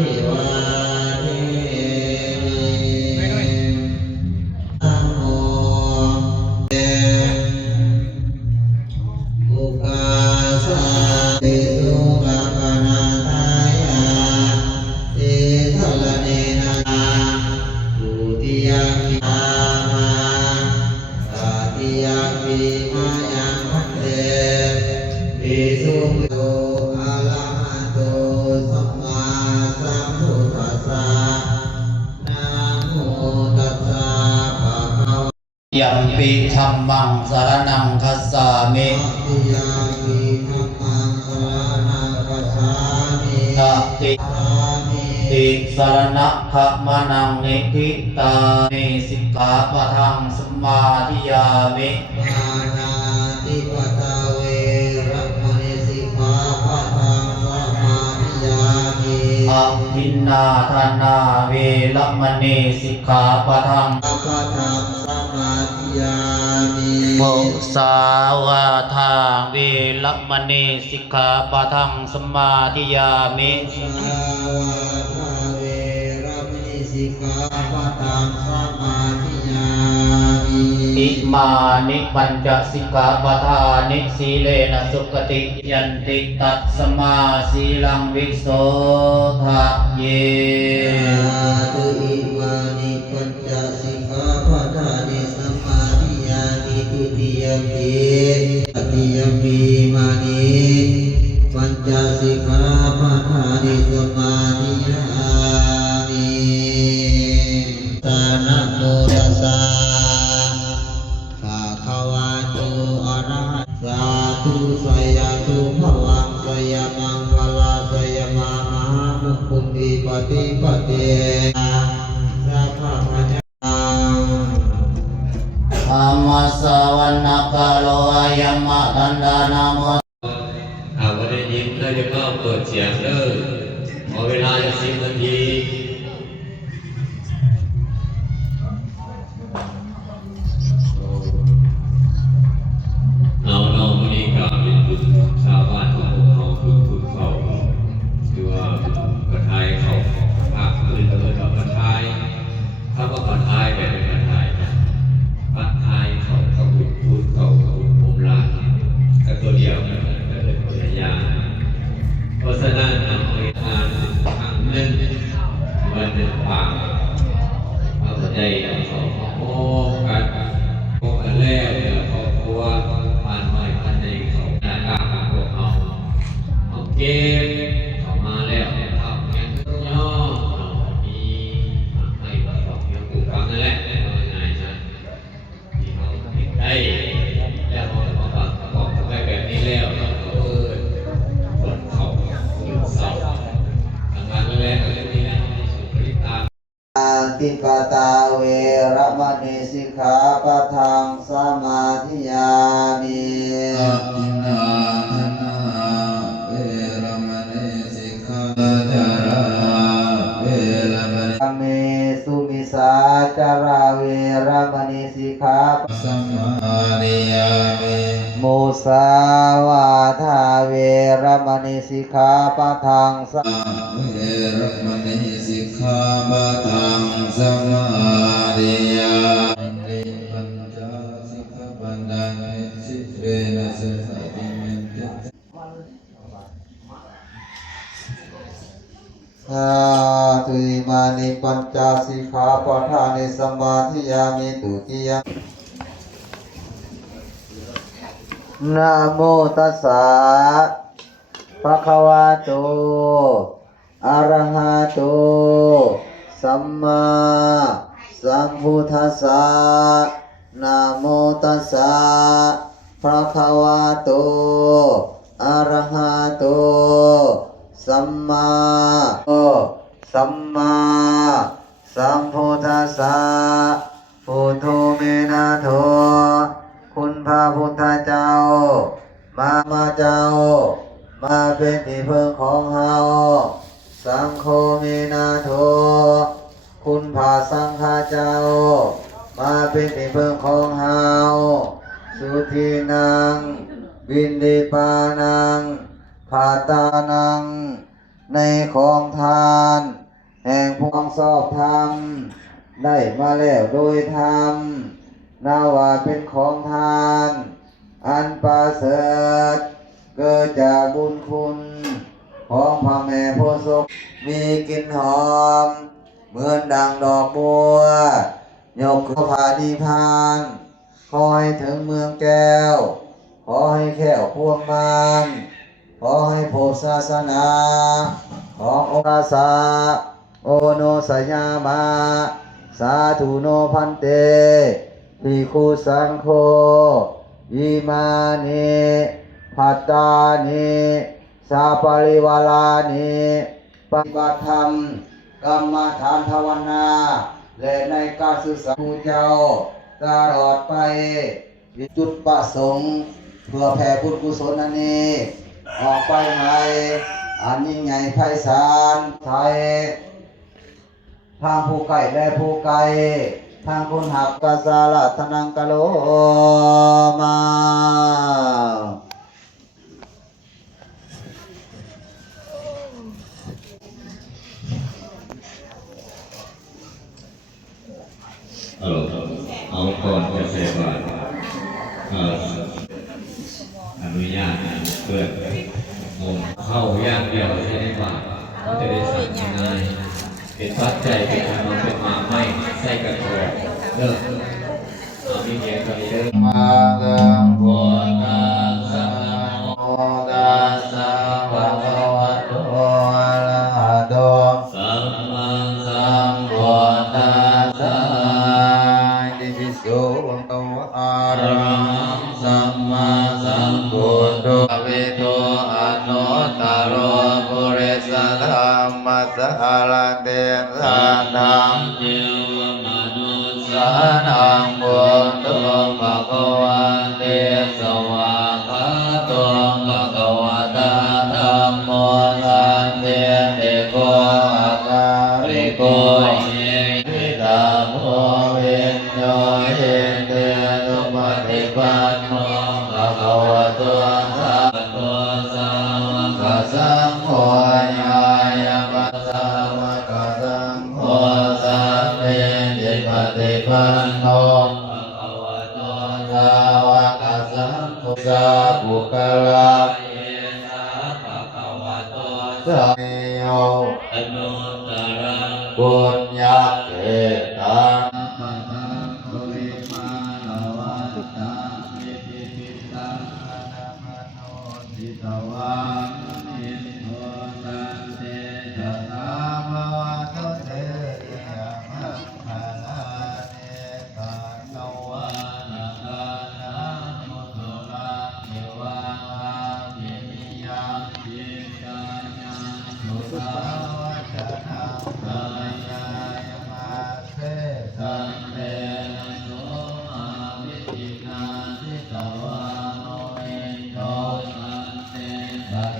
ภิวาเทมิธัมโมเตอุปาสาติสุขปนาทายาติทลเนนะทุติยามิอามาตติยามิมายังพันเตภิกษุโตอะระหะโตสัมมาสัมพุทธัสสะนะโมตัสสะภะคะวะยัมปิธัมมังสรณังคัสสามิ ติยามิธัมมังสรณังคัจฉามิ ตติติสรณะขะมะนังนิทิตามิสิกขาปะทังสมาธิยามิ ปานาติปตาเวระมณีสิกขาปะทังสมาธิยามิ อัปปินนาทานาเวระมณีสิกขาปะทัง ปะทังสมาธิยามิ โมสาวาทาเวระมณีสิกขาปะทังสมาธิยามิ สาวาทาเวระมณีสิกขาปะทังสมาธิยามิ อิมานิปัญจสิกขาปทานิสีเลนะสุขติยันติตัสมาสีลังวิโสทะเย ตุอิมานิปัญจสิกขาปะทานิสมาธิยามิตุติยมปิตติยมปิมานิปัญจสิกขาปะทานิสมาธิยามิตานะโมตัสสะภะคะวะโตอะระหะสาธุสัยยะตุภวังสัยยะมังคลาสัยยะมามหามุคุติปฏิปเตสัพพะมัจจัง ธรรมสวนาคาโลอายัมมะตันดานาโม หากว่าได้ยินแล้วจะก็เปิดเสียงเด้อขอเวลาจะ10 นาทีเอาน้องวันนี้ก็เป็นบุญชาวบ้านของเขาบุญเขาคือว่าประทายเขาภาคอื่นเลยว่าประทายถ้าว่าประทายแบบเป็นประทายนะประทายเขาบุญเขาบุญผมลาแต่ตัวเดียวกันเลยคนละอย่างเพราะฉะนั้นเอางานครั้งหนึ่งวันหนึ่งปากเอาใจเขาโอ้กันโอ้กันแล้วเขาเพราะว่าผ่านไม่ผ่านในเขาหน้ากากของพวกเอาเก็บเขามาแล้วทำงานย่อมีให้บอกยังปลูกฟังนั่นแหละง่ายนะที่เขาได้แล้วเขาบอกไปแบบนี้แล้วบนเขาอยู่เสาทำงานแรกก็เรื่องนี้นะสุปริตา อาติปตาเวระมณีสิกขาปะทังสมาธิยามิอาทินนาทนาเวระมณีสิกขาจาราเวระมณีเมสุมิสาจาราเวระมณีสิกขาสมาธิยามิโมสาวาทาเวระมณีสิกขาปะทังสเวระมณีสิกขาปะทังสมาธิยามิปัญจสิกขาปัญญาสิเรนะสัสสติเมติสาธุอิมานิปัญจสิกขาปะทานิสมาธิยามิตุติยนะโมตัสสะภะคะวะโตอะระหะโตสัมมาสัมพุทธัสสะนะโมตัสสะภะคะวะโตอะระหะโตสัมมาสัมพุทธัสสะพุทโธเมนะโธคุณพระพุทธเจ้ามาเจ้ามาเป็นที่พึ่งของเฮาสังโฆเมนะโธคุณพระสังฆเจ้ามาเป็นที่พึ่งของเฮาสุทีนังวินดิปานังภาตานัง ในของทานแห่งพวงสอบธรรมได้มาแล้วโดยธรรมนาว่าเป็นของทานอันประเสริฐเกิดจากบุญคุณของพระแม่โพธิ์ศพมีกลิ่นหอมเหมือนดังดอกบัวยกขึ้นพานิพานขอให้ถึงเมืองแก้วขอให้แค่วพวงมานขอให้โพธิศาสนาขององค์อาสาโอโนสยามาสาธุโนพันเตภิกขุสังโฆอิมานิภัตตานิสาปริวาลานิปฏิบัติธรรมกรรมฐานภาวนาและในการศึกษาผู้เจ้าตลอดไปจุดประสงค์เพื่อแผ่บุญกุศลอันนี้ออกไปในอันยิ่งใหญ่ไพศาลไทยทางผู้ไกลและผู้ไกลทางคนหักกาสาลทนังกะโลมา เอาก่อนจะเสร็จว่าอนุญาตเพื่อนงงเข้าย่างเดียวใช่ไหมว่าจะได้สั่งง่ายเป็นปัจจัยเป็นการมันเป็นมาไม่ใส่กระโถนเลิกเอามีเพียงเท่านี้เด้อ มากังพุทธัสสะโมตัสสะภะคะวะโตอะระหะโต สัมมาสั สั ม ม พุ พุ ท ท ธั ธั ส ส สะ สะอิติปิโสภะคะวะอะระ อะระ หั หั ง ง สั สั ม ม มา มา สั สั ม ม พุ พุ ท ท โธ โธ เวโตอะโนตโรปุเรสธัมมัสสะอาลันเตสานัง เทวมนุษย์ สานังบุญตุภะคะวันเตสวาคาโตภะคะวะตาธัมโมสันเตติโกอาการิโกเยทิตาโมวิญโยเยเตตุปฏิปันโนภะคะวะโตสาวกสังฆสังโฆญายาปัสสาวกสังโฆสัพเพติปฏิปันโนภะคะวะโตสาวกสังโฆสัพพุคลาเยนะภะคะวะโตสัมโย อนุตตรัง ปุญญาเกตัง ปะทังปุริมาลาวัตตาอิติปิตังอนัมโนทิตวานิโทตันเตชะตามวัตเตยะมังคลาเนตังวานานามุตระเทวาวินิยังจิตตานังสุตาวะชนะกายายมาเสสังเตนะโสอาวิจินาทิตวาโนเอโยสันเตสัจ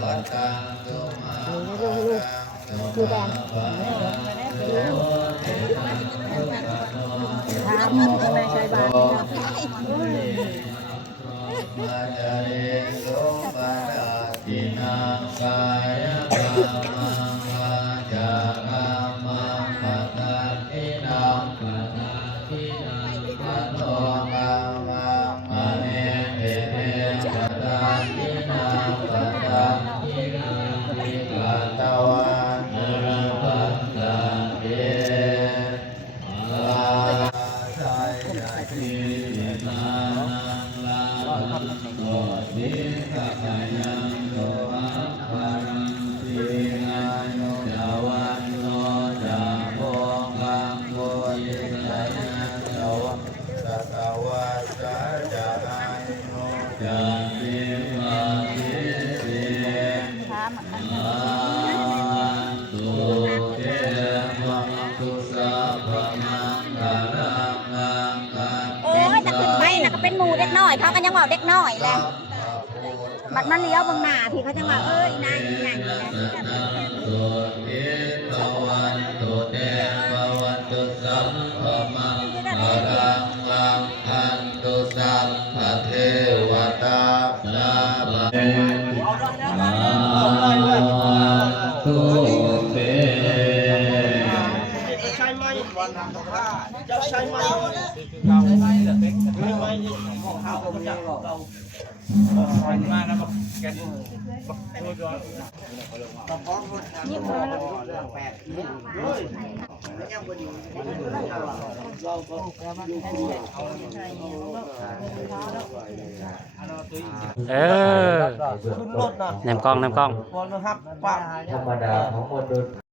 ปัตตังตุมาตุมาปะโยเตนะตุกะโน ถามทำไมใช้บาตรนี่นะ มาจาริโสปะราตินังกายกรรมังวาจากรรมังปะทาทินังปะทาทินังปะโนกัมมังมะเนเตเตปะทาทินังปะทาทินังวิปัตตวันอรหัตตะเยอาชัยยะทินานังลาโตติสะกายังโตอะปะรังสีอายุจาวันโนจาโภกังโกยิสะยะสวะสะกวะสะจาอายุจาติมาทิสิ ถามอันนี้ อาตุเตมังตุสัพพมังคารังอังคัน โอ้ยแต่ขึ้นไปน่ะก็เป็นหมู่เด็กน้อยเขาก็ยังว่าเด็กน้อยแหละบัดมันเลี้ยวเบางหน้าที่เขาจะว่าเอ้ยนายนี่ไงนี่นะ ตุเตภวันตุเตภวันตุสัพพมังคารังอังคันตุสัพพเทวตาลาภเตตุเต ใช้ไม้วันทำกับข้าเจ้าใช้ไม้เราใช้ไม้เหรอเป็กใช้ไม้นี่ของเขาผมอยากเราวันมาแล้วบอกแกพูดว่ากระเพาะคนทำเรื่องแปลกนี่เลยแล้วยังบดีเราก็อยู่คู่เอา เออ ขึ้นรถนะ แนมกล้องแนมกล้อง พอนะครับป้า ธรรมดาของมนุษย์